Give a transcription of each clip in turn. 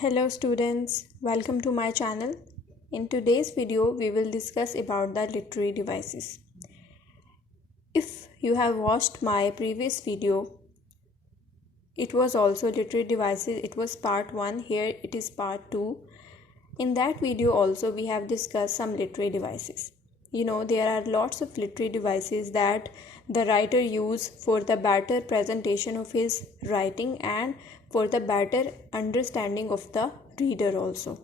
Hello students, welcome to my channel. In today's video, we will discuss about the literary devices. If you have watched my previous video, it was also literary devices. It was part 1, here it is part 2. In that video also we have discussed some literary devices. There are lots of literary devices that the writer use for the better presentation of his writing and for the better understanding of the reader also,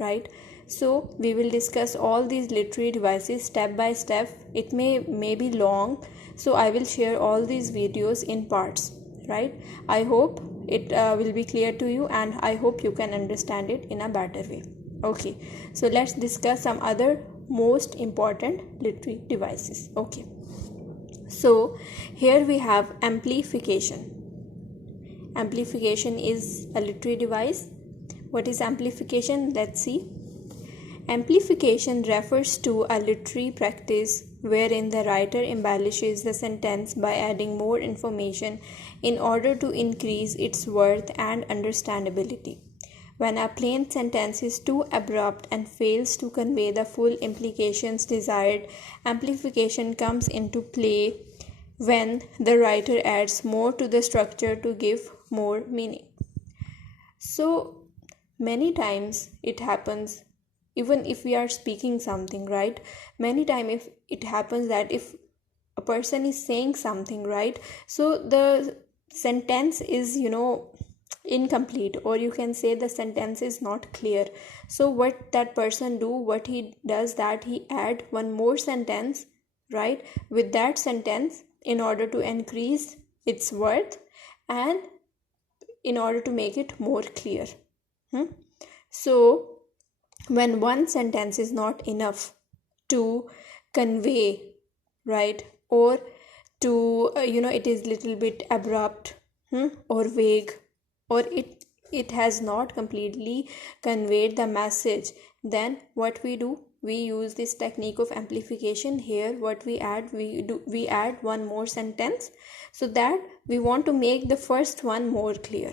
right? So we will discuss all these literary devices step by step. It may be long, so I will share all these videos in parts, right? I hope it will be clear to you, and I hope you can understand it in a better way. Okay, so let's discuss some other most important literary devices. Okay, so here we have amplification. Amplification is a literary device. What is amplification? Let's see. Amplification refers to a literary practice wherein the writer embellishes the sentence by adding more information in order to increase its worth and understandability. When a plain sentence is too abrupt and fails to convey the full implications desired, amplification comes into play when the writer adds more to the structure to give more meaning. So many times it happens, even if we are speaking something, right? Many times if it happens that if a person is saying something, right, so the sentence is incomplete, or you can say the sentence is not clear. So what that person do, what he does, that he add one more sentence, right, with that sentence in order to increase its worth and in order to make it more clear. So when one sentence is not enough to convey, right, or to it is little bit abrupt or vague, or it has not completely conveyed the message, then what we do, we use this technique of amplification. Here what we add, we add one more sentence so that we want to make the first one more clear,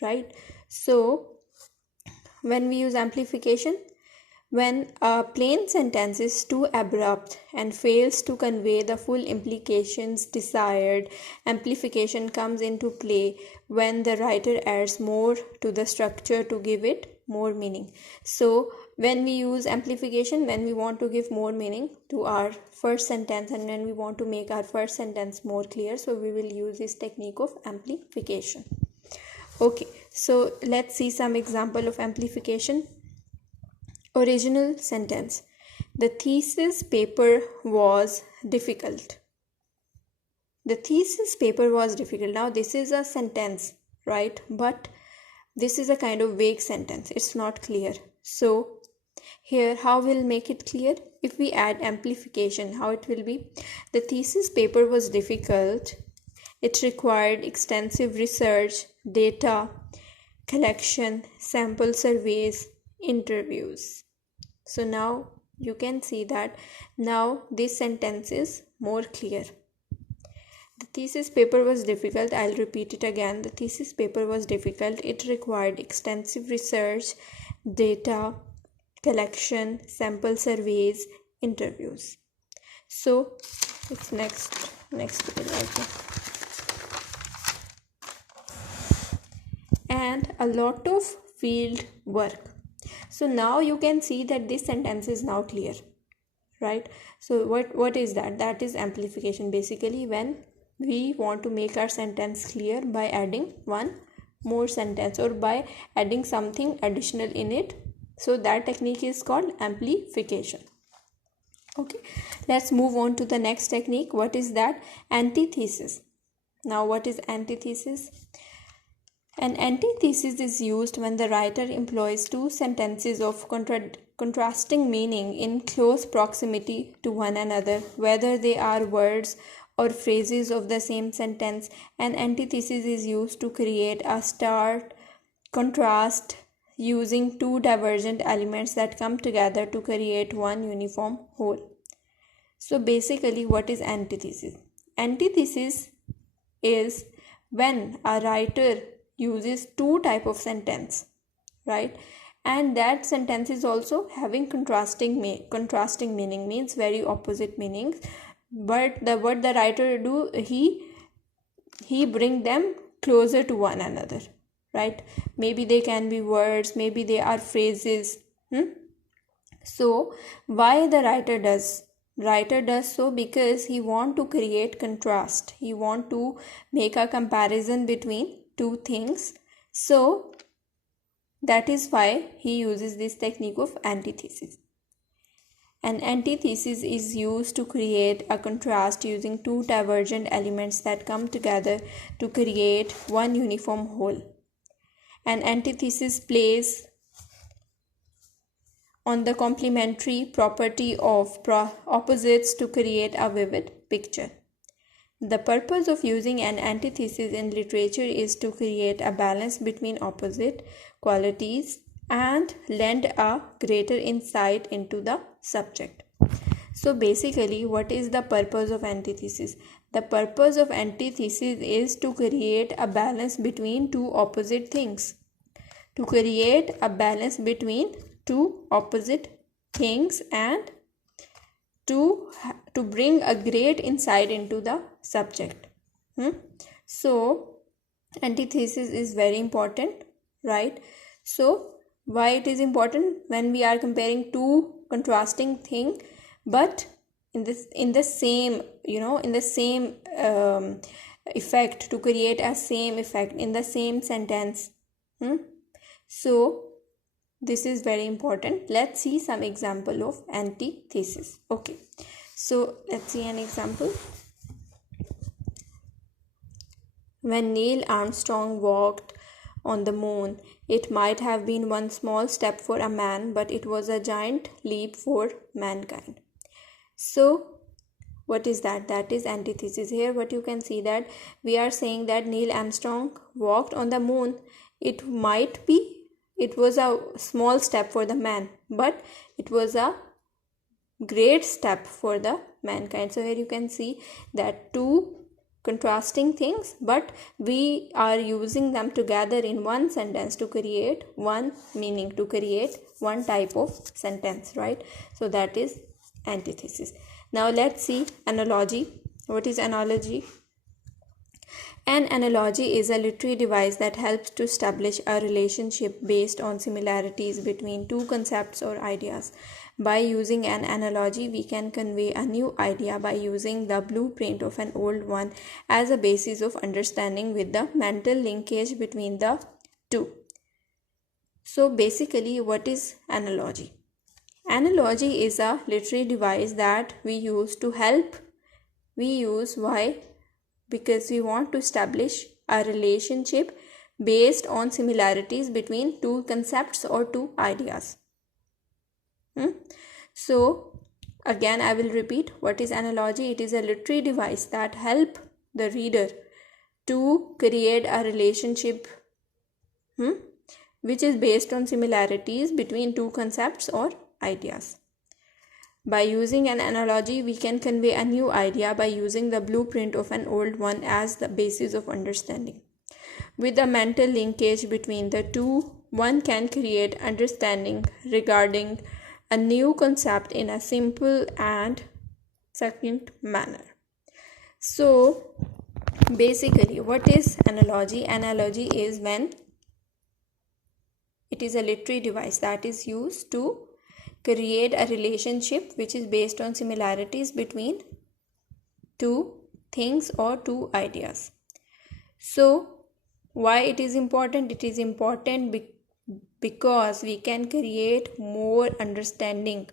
right? So when we use amplification, when a plain sentence is too abrupt and fails to convey the full implications desired, amplification comes into play when the writer adds more to the structure to give it more meaning. So when we use amplification, when we want to give more meaning to our first sentence and when we want to make our first sentence more clear, so we will use this technique of amplification. Okay, so let's see some example of amplification. Original sentence: the thesis paper was difficult. The thesis paper was difficult. Now this is a sentence, right? But this is a kind of vague sentence. It's not clear. So here how we'll make it clear? If we add amplification, how it will be? The thesis paper was difficult. It required extensive research, data collection, sample surveys, interviews. So now you can see that now this sentence is more clear. The thesis paper was difficult. I'll repeat it again. The thesis paper was difficult. It required extensive research, data collection, sample surveys, interviews. So it's next page also. And a lot of field work. So now you can see that this sentence is now clear, right? So what is that? That is amplification. Basically, when we want to make our sentence clear by adding one more sentence or by adding something additional in it, so that technique is called amplification. Okay, let's move on to the next technique. What is that? Antithesis. Now what is antithesis? An antithesis is used when the writer employs two sentences of contrasting meaning in close proximity to one another, whether they are words or phrases of the same sentence. An antithesis is used to create a stark contrast using two divergent elements that come together to create one uniform whole. So basically, what is antithesis? Antithesis is when a writer uses two type of sentence, right? And that sentence is also having contrasting meaning, means very opposite meanings. But what the writer do, he bring them closer to one another, right? Maybe they can be words, maybe they are phrases. So why the writer does so? Because he want to create contrast, he want to make a comparison between two things. So that is why he uses this technique of antithesis. An antithesis is used to create a contrast using two divergent elements that come together to create one uniform whole. An antithesis plays on the complementary property of opposites to create a vivid picture. The purpose of using an antithesis in literature is to create a balance between opposite qualities and lend a greater insight into the subject. So basically, what is the purpose of antithesis? The purpose of antithesis is to create a balance between two opposite things. To create a balance between two opposite things and to bring a great insight into the subject. So antithesis is very important, right? So why it is important? When we are comparing two contrasting thing, but in the same effect, to create a same effect in the same sentence. So this is very important. Let's see some example of antithesis. Okay, so let's see an example. When Neil Armstrong walked on the moon, it might have been one small step for a man, but it was a giant leap for mankind. So what is that? That is antithesis. Here what you can see, that we are saying that Neil Armstrong walked on the moon. It was a small step for the man, but it was a great step for the mankind. So here you can see that two contrasting things, but we are using them together in one sentence to create one meaning, to create one type of sentence, right? So that is antithesis. Now let's see analogy. What is analogy? An analogy is a literary device that helps to establish a relationship based on similarities between two concepts or ideas. By using an analogy, we can convey a new idea by using the blueprint of an old one as a basis of understanding with the mental linkage between the two. So basically, what is analogy? Analogy is a literary device that we use to help. Why? Because we want to establish a relationship based on similarities between two concepts or two ideas. So again I will repeat, what is analogy? It is a literary device that help the reader to create a relationship which is based on similarities between two concepts or ideas. By using an analogy, we can convey a new idea by using the blueprint of an old one as the basis of understanding. With a mental linkage between the two, one can create understanding regarding a new concept in a simple and succinct manner. So basically, what is analogy? Analogy is when it is a literary device that is used to create a relationship which is based on similarities between two things or two ideas. So why it is important? It is important because we can create more understanding,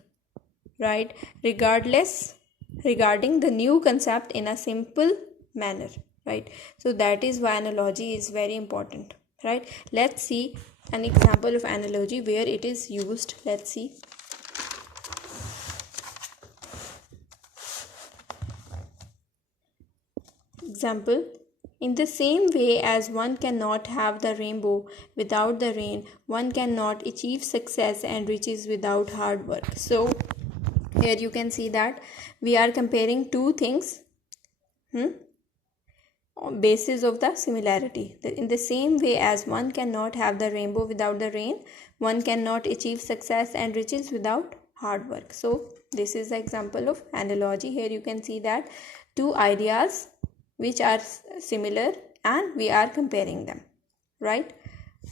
right, regarding the new concept in a simple manner, right? So that is why analogy is very important, right? Let's see an example of analogy where it is used. Let's see. Example: in the same way as one cannot have the rainbow without the rain, one cannot achieve success and riches without hard work. So here you can see that we are comparing two things. basis of the similarity. In the same way as one cannot have the rainbow without the rain, one cannot achieve success and riches without hard work. So this is the example of analogy. Here you can see that two ideas which are similar and we are comparing them, right?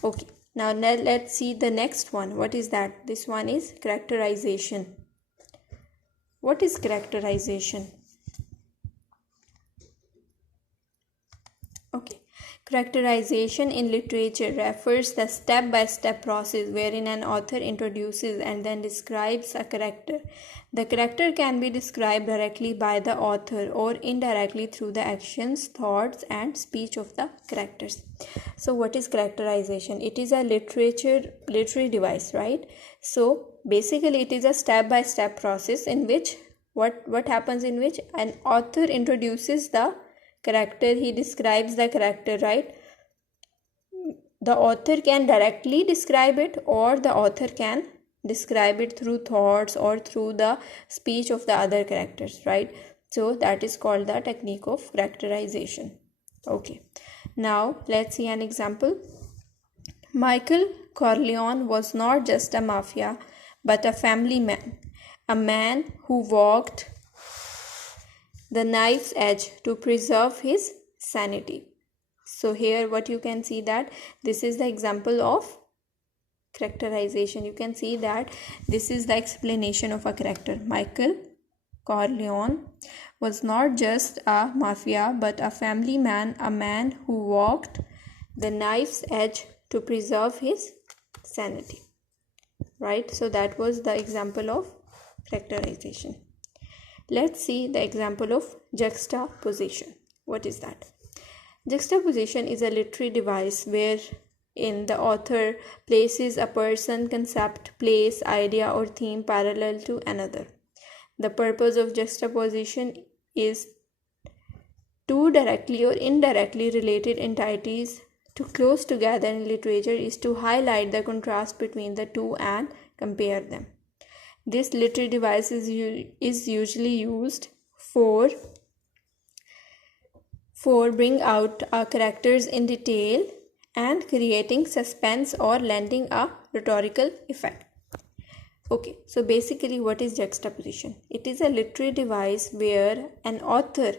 Okay, now let's see the next one. What is that? This one is characterization. What is characterization? Okay, characterization in literature refers the step-by-step process wherein an author introduces and then describes a character. The character can be described directly by the author or indirectly through the actions, thoughts, and speech of the characters. So what is characterization? It is a literary device, right? So basically it is a step-by-step process in which what happens in which an author introduces the character, he describes the character, right? The author can directly describe it, or the author can describe it through thoughts or through the speech of the other characters, right? So that is called the technique of characterization. Okay, now let's see an example. Michael Corleone was not just a mafia but a family man, a man who walked the knife's edge to preserve his sanity. So here what you can see that this is the example of characterization. You can see that this is the explanation of a character. Michael Corleone was not just a mafia but a family man, a man who walked the knife's edge to preserve his sanity, right? So that was the example of characterization. Let's see the example of juxtaposition. What is that? Juxtaposition is a literary device wherein the author places a person, concept, place, idea, or theme parallel to another. The purpose of juxtaposition is two directly or indirectly related entities to close together in literature is to highlight the contrast between the two and compare them. This literary device is usually used for bring out our characters in detail and creating suspense or lending a rhetorical effect. Okay, so basically what is juxtaposition? It is a literary device where an author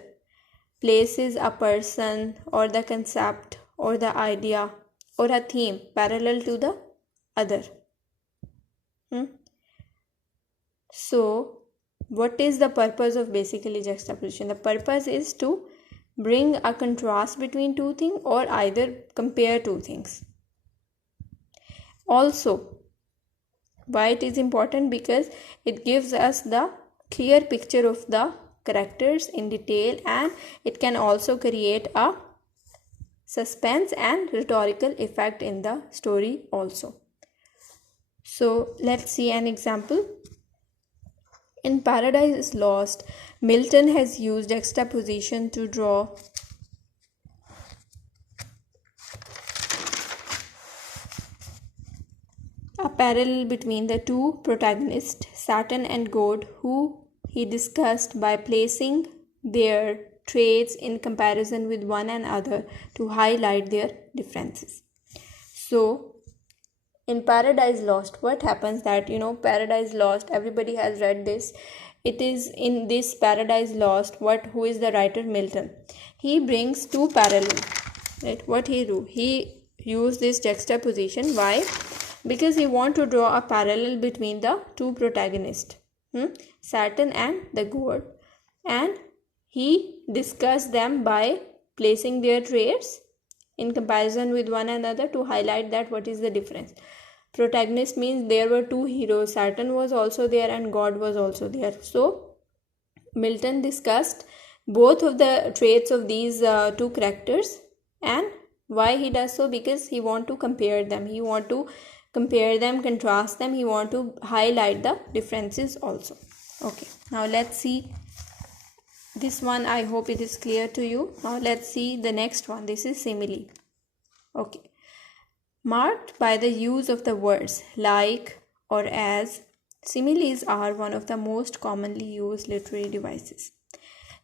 places a person or the concept or the idea or a theme parallel to the other. So what is the purpose of basically juxtaposition? The purpose is to bring a contrast between two things or either compare two things. Also, why it is important? Because it gives us the clear picture of the characters in detail, and it can also create a suspense and rhetorical effect in the story also. So let's see an example. In Paradise Lost, Milton has used juxtaposition to draw a parallel between the two protagonists, Saturn and God, who he discussed by placing their traits in comparison with one another to highlight their differences. So in Paradise Lost, what happens that Paradise Lost, everybody has read this. It is in this Paradise Lost, who is the writer? Milton. He brings two parallels, right? What he do? He used this juxtaposition. Why? Because he want to draw a parallel between the two protagonists, Saturn and the god, and he discussed them by placing their traits in comparison with one another to highlight that what is the difference. Protagonist means there were two heroes, Saturn was also there and God was also there. So Milton discussed both of the traits of these two characters. And why he does so? Because he want to compare them, contrast them, he want to highlight the differences also. Okay, now let's see this one. I hope it is clear to you. Now let's see the next one. This is simile. Okay, marked by the use of the words like or as, similes are one of the most commonly used literary devices.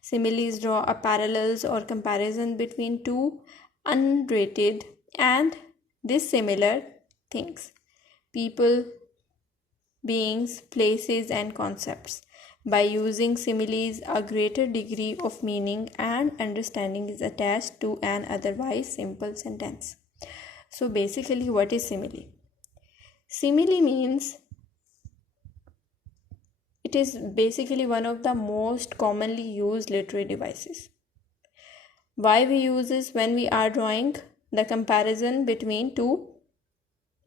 Similes draw a parallels or comparison between two unrelated and dissimilar things, people, beings, places, and concepts. By using similes, a greater degree of meaning and understanding is attached to an otherwise simple sentence. So basically, what is simile? Simile means it is basically one of the most commonly used literary devices. Why we use this? When we are drawing the comparison between two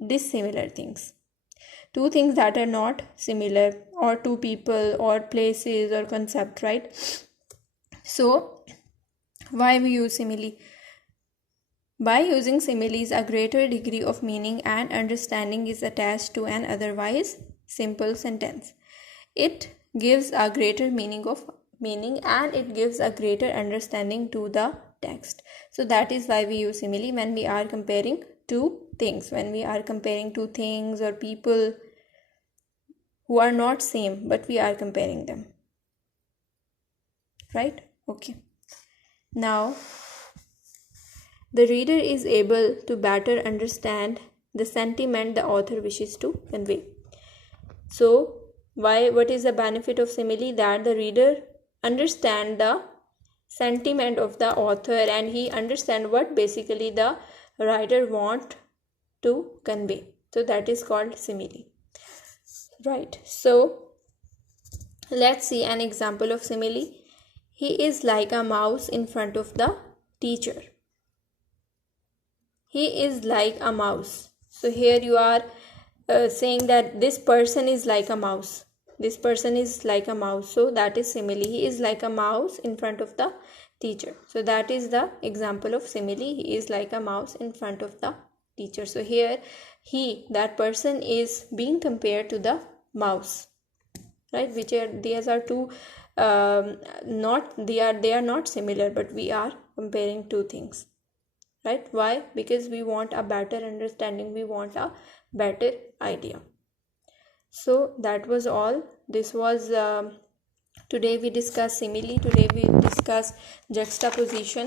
dissimilar things. Two things that are not similar, or two people or places or concept, right? So why we use simile? By using similes, a greater degree of meaning and understanding is attached to an otherwise simple sentence. It gives a greater meaning and it gives a greater understanding to the text. So that is why we use simile when we are comparing two things, when we are comparing two things or people who are not same but we are comparing them, right? Okay, now the reader is able to better understand the sentiment the author wishes to convey. So what is the benefit of simile? That the reader understand the sentiment of the author and he understand what basically the writer want to convey. So that is called simile, right? So let's see an example of simile. He is like a mouse in front of the teacher. He is like a mouse. So here you are saying that this person is like a mouse. This person is like a mouse. So that is simile. He is like a mouse in front of the teacher. So that is the example of simile. He is like a mouse in front of the teacher. So here that person is being compared to the mouse, right? These are two they are not similar, but we are comparing two things, right? Why? Because we want a better understanding, we want a better idea. So that was all. This was today we discuss simile, today we discuss juxtaposition.